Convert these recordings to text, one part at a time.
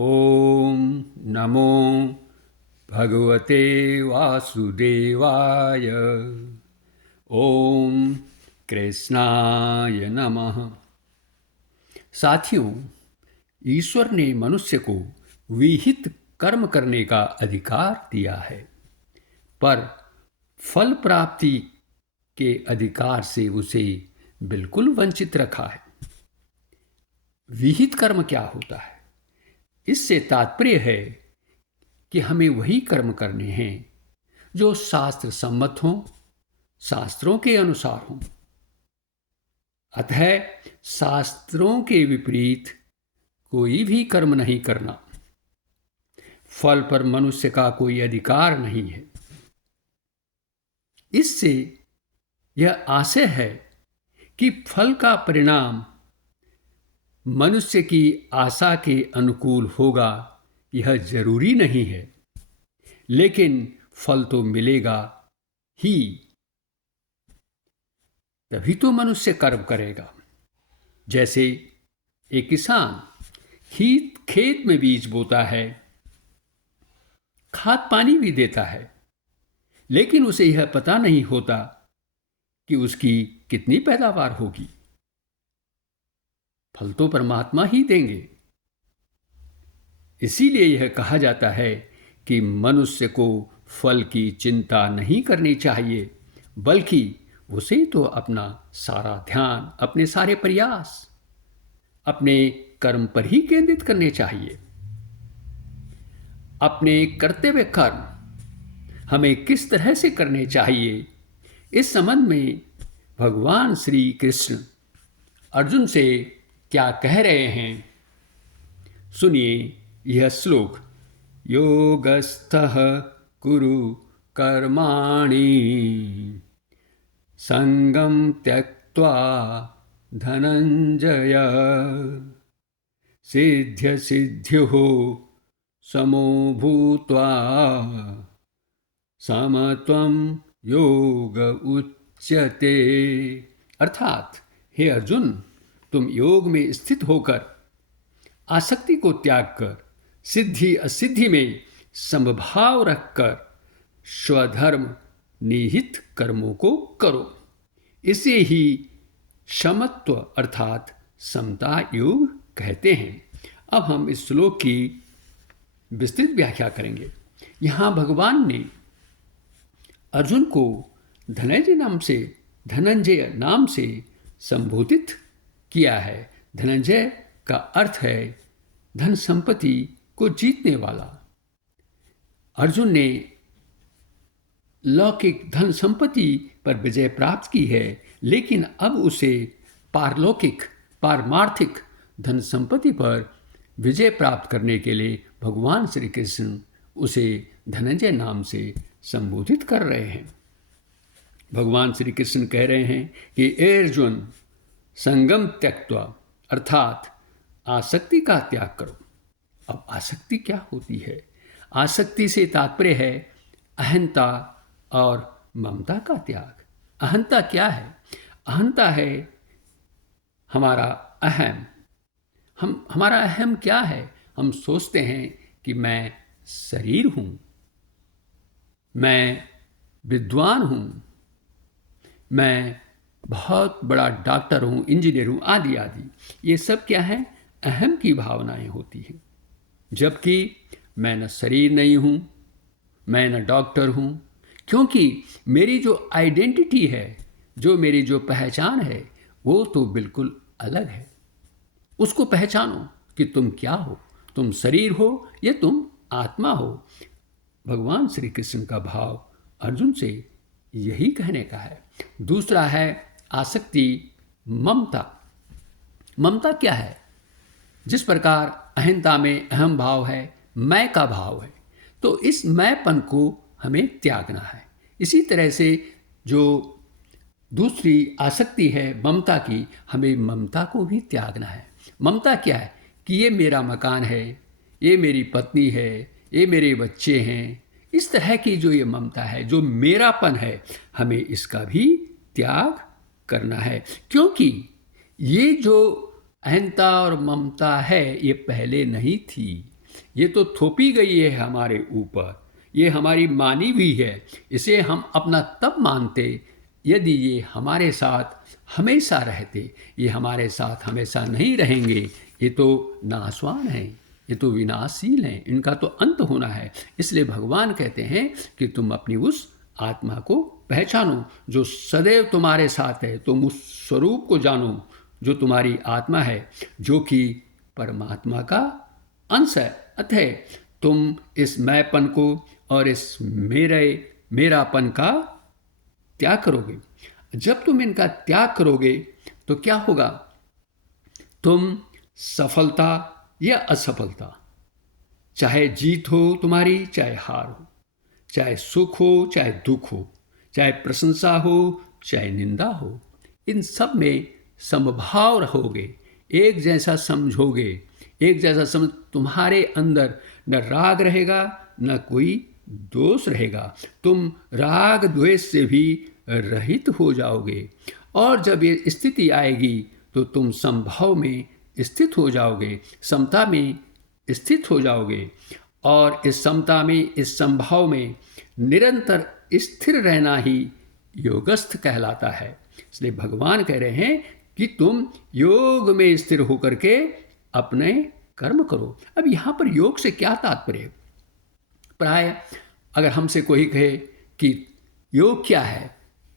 ॐ नमो भगवते वासुदेवाय। ओम कृष्णाय नमः। साथियों, ईश्वर ने मनुष्य को विहित कर्म करने का अधिकार दिया है, पर फल प्राप्ति के अधिकार से उसे बिल्कुल वंचित रखा है। विहित कर्म क्या होता है? इससे तात्पर्य है कि हमें वही कर्म करने हैं जो शास्त्र सम्मत हों, शास्त्रों के अनुसार हों। अतः शास्त्रों के विपरीत कोई भी कर्म नहीं करना। फल पर मनुष्य का कोई अधिकार नहीं है। इससे यह आशय है कि फल का परिणाम मनुष्य की आशा के अनुकूल होगा, यह जरूरी नहीं है, लेकिन फल तो मिलेगा ही। तभी तो मनुष्य कर्म करेगा। जैसे एक किसान खेत में बीज बोता है, खाद पानी भी देता है, लेकिन उसे यह पता नहीं होता कि उसकी कितनी पैदावार होगी। फल तो परमात्मा ही देंगे। इसीलिए यह कहा जाता है कि मनुष्य को फल की चिंता नहीं करनी चाहिए, बल्कि उसे तो अपना सारा ध्यान, अपने सारे प्रयास अपने कर्म पर ही केंद्रित करने चाहिए। अपने कर्तव्य कर्म हमें किस तरह से करने चाहिए, इस संबंध में भगवान श्री कृष्ण अर्जुन से क्या कह रहे हैं, सुनिए यह श्लोक। योगस्थः कुरु कर्माणि संगम त्यक्त्वा धनंजय सिद्ध्य सिद्ध्योः समो भूत्वा समत्वं योग उच्यते। अर्थात, हे अर्जुन, तुम योग में स्थित होकर आसक्ति को त्याग कर सिद्धि असिद्धि में समभाव रखकर स्वधर्म निहित कर्मों को करो। इसे ही समत्व अर्थात समता योग कहते हैं। अब हम इस श्लोक की विस्तृत व्याख्या करेंगे। यहाँ भगवान ने अर्जुन को धनंजय नाम से संबोधित किया है। धनंजय का अर्थ है धन संपत्ति को जीतने वाला। अर्जुन ने लौकिक धन संपत्ति पर विजय प्राप्त की है, लेकिन अब उसे पारलौकिक पारमार्थिक धन संपत्ति पर विजय प्राप्त करने के लिए भगवान श्री कृष्ण उसे धनंजय नाम से संबोधित कर रहे हैं। भगवान श्री कृष्ण कह रहे हैं कि अर्जुन, संगम त्यक्त्वा अर्थात आसक्ति का त्याग करो। अब आसक्ति क्या होती है? आसक्ति से तात्पर्य है अहंता और ममता का त्याग। अहंता क्या है? अहंता है हमारा अहम। हमारा अहम क्या है? हम सोचते हैं कि मैं शरीर हूं, मैं विद्वान हूं, मैं बहुत बड़ा डॉक्टर हूं, इंजीनियर हूं, आदि आदि। ये सब क्या है? अहम की भावनाएं होती हैं। जबकि मैं न शरीर नहीं हूं, मैं न डॉक्टर हूं, क्योंकि मेरी जो आइडेंटिटी है, जो मेरी जो पहचान है, वो तो बिल्कुल अलग है। उसको पहचानो कि तुम क्या हो, तुम शरीर हो या तुम आत्मा हो। भगवान श्री कृष्ण का भाव अर्जुन से यही कहने का है। दूसरा है आसक्ति, ममता। ममता क्या है? जिस प्रकार अहंता में अहम भाव है, मैं का भाव है, तो इस मैंपन को हमें त्यागना है। इसी तरह से जो दूसरी आसक्ति है ममता की, हमें ममता को भी त्यागना है। ममता क्या है? कि ये मेरा मकान है, ये मेरी पत्नी है, ये मेरे बच्चे हैं। इस तरह की जो ये ममता है, जो मेरापन है, हमें इसका भी त्याग करना है। क्योंकि ये जो अहंता और ममता है, ये पहले नहीं थी, ये तो थोपी गई है हमारे ऊपर, ये हमारी मानी हुई है, इसे हम अपना तब मानते यदि ये हमारे साथ हमेशा रहते। ये हमारे साथ हमेशा नहीं रहेंगे, ये तो नाशवान हैं, ये तो विनाशील हैं, इनका तो अंत होना है। इसलिए भगवान कहते हैं कि तुम अपनी उस आत्मा को पहचानो जो सदैव तुम्हारे साथ है, तुम उस स्वरूप को जानो जो तुम्हारी आत्मा है, जो कि परमात्मा का अंश है। अतः तुम इस मैंपन को और इस मेरापन का त्याग करोगे। जब तुम इनका त्याग करोगे तो क्या होगा? तुम सफलता या असफलता, चाहे जीत हो तुम्हारी, चाहे हार हो, चाहे सुख हो चाहे दुख हो, चाहे प्रशंसा हो चाहे निंदा हो, इन सब में समभाव रहोगे, एक जैसा समझोगे, एक जैसा समझ। तुम्हारे अंदर न राग रहेगा न कोई दोष रहेगा, तुम राग द्वेष से भी रहित हो जाओगे। और जब ये स्थिति आएगी तो तुम समभाव में स्थित हो जाओगे, समता में स्थित हो जाओगे। और इस समता में, इस समभाव में निरंतर स्थिर रहना ही योगस्थ कहलाता है। इसलिए भगवान कह रहे हैं कि तुम योग में स्थिर होकर के अपने कर्म करो। अब यहाँ पर योग से क्या तात्पर्य? प्राय अगर हमसे कोई कहे कि योग क्या है,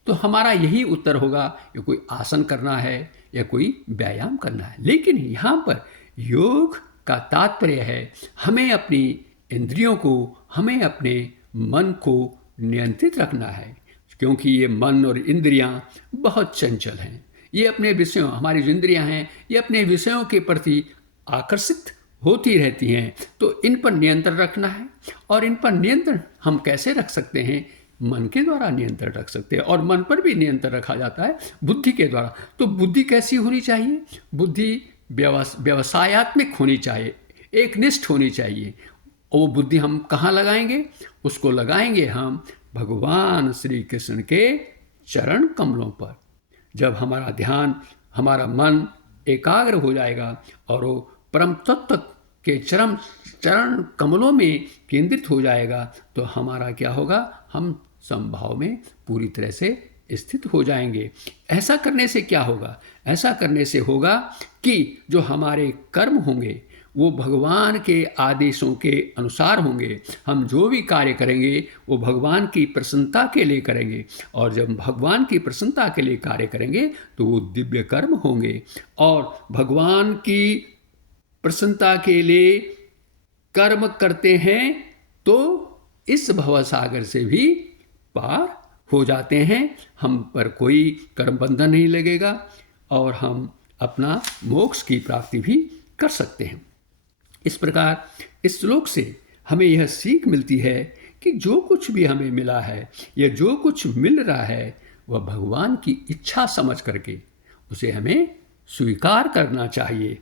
तो हमारा यही उत्तर होगा ये कोई आसन करना है या कोई व्यायाम करना है। लेकिन यहाँ पर योग का तात्पर्य है हमें अपनी इंद्रियों को, हमें अपने मन को नियंत्रित रखना है, क्योंकि ये मन और इंद्रियां बहुत चंचल हैं। ये अपने विषयों, हमारी जो इंद्रियां हैं ये अपने विषयों के प्रति आकर्षित होती रहती हैं। तो इन पर नियंत्रण रखना है। और इन पर नियंत्रण हम कैसे रख सकते हैं? मन के द्वारा नियंत्रण रख सकते हैं। और मन पर भी नियंत्रण रखा जाता है बुद्धि के द्वारा। तो बुद्धि कैसी होनी चाहिए? बुद्धि व्यवसायत्मक होनी चाहिए, एकनिष्ठ होनी चाहिए। और वो बुद्धि हम कहाँ लगाएंगे? उसको लगाएंगे हम भगवान श्री कृष्ण के चरण कमलों पर। जब हमारा ध्यान, हमारा मन एकाग्र हो जाएगा और वो परम तत्व के चरण कमलों में केंद्रित हो जाएगा, तो हमारा क्या होगा? हम समभाव में पूरी तरह से स्थित हो जाएंगे। ऐसा करने से क्या होगा? ऐसा करने से होगा कि जो हमारे कर्म होंगे वो भगवान के आदेशों के अनुसार होंगे। हम जो भी कार्य करेंगे वो भगवान की प्रसन्नता के लिए करेंगे। और जब भगवान की प्रसन्नता के लिए कार्य करेंगे तो वो दिव्य कर्म होंगे। और भगवान की प्रसन्नता के लिए कर्म करते हैं तो इस भवसागर से भी पार हो जाते हैं। हम पर कोई कर्म बंधन नहीं लगेगा और हम अपना मोक्ष की प्राप्ति भी कर सकते हैं। इस प्रकार इस श्लोक से हमें यह सीख मिलती है कि जो कुछ भी हमें मिला है या जो कुछ मिल रहा है वह भगवान की इच्छा समझ करके उसे हमें स्वीकार करना चाहिए।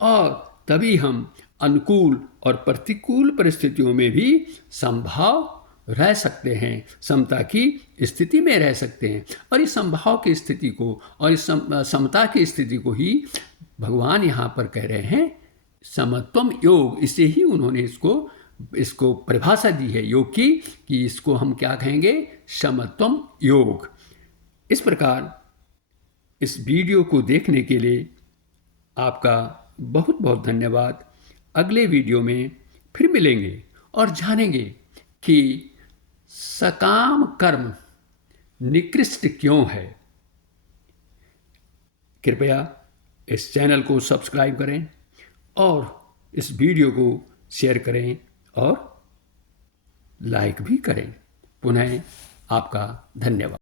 और तभी हम अनुकूल और प्रतिकूल परिस्थितियों में भी संभाव रह सकते हैं, समता की स्थिति में रह सकते हैं। और इस संभाव की स्थिति को और इस समता की स्थिति को ही भगवान यहाँ पर कह रहे हैं समत्वम योग। इसे ही उन्होंने इसको परिभाषा दी है योग की, कि इसको हम क्या कहेंगे? समत्वम योग। इस प्रकार इस वीडियो को देखने के लिए आपका बहुत बहुत धन्यवाद। अगले वीडियो में फिर मिलेंगे और जानेंगे कि सकाम कर्म निकृष्ट क्यों है। कृपया इस चैनल को सब्सक्राइब करें और इस वीडियो को शेयर करें और लाइक भी करें। पुनः आपका धन्यवाद।